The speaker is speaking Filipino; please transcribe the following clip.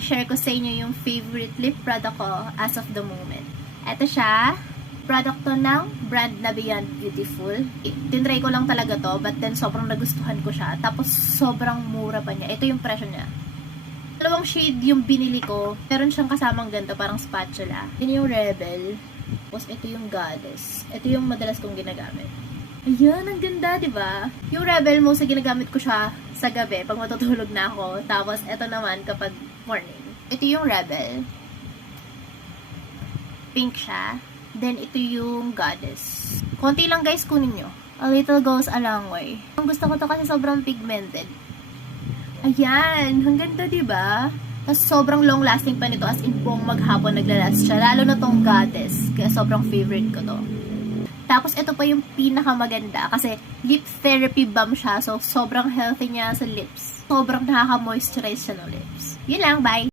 share ko sa inyo yung favorite lip product ko as of the moment. Ito siya. Product to ng brand na Beyond Beautiful. Tinry ko lang talaga to, but then sobrang nagustuhan ko siya. Tapos sobrang mura pa niya. Ito yung presyo niya. Dalawang shade yung binili ko. Meron siyang kasamang ganito, parang spatula. Yun yung Rebel. Tapos ito yung Goddess. Ito yung madalas kong ginagamit. Ayan, ang ganda, diba? Yung Rebel, mostly ginagamit ko siya sa gabi pag matutulog na ako. Tapos ito naman kapag morning. Ito yung Rebel. Pink siya. Then, ito yung Goddess. Konti lang guys, kunin nyo. A little goes a long way. Ang gusto ko to kasi sobrang pigmented. Ayan, ang ganda diba? Tapos sobrang long lasting pa nito, as in buong maghapon naglalast siya. Lalo na tong Goddess, kaya sobrang favorite ko to. Tapos ito pa yung pinakamaganda kasi lip therapy balm siya. So, sobrang healthy niya sa lips. Sobrang nakaka-moisturize siya ng lips. Yun lang, bye!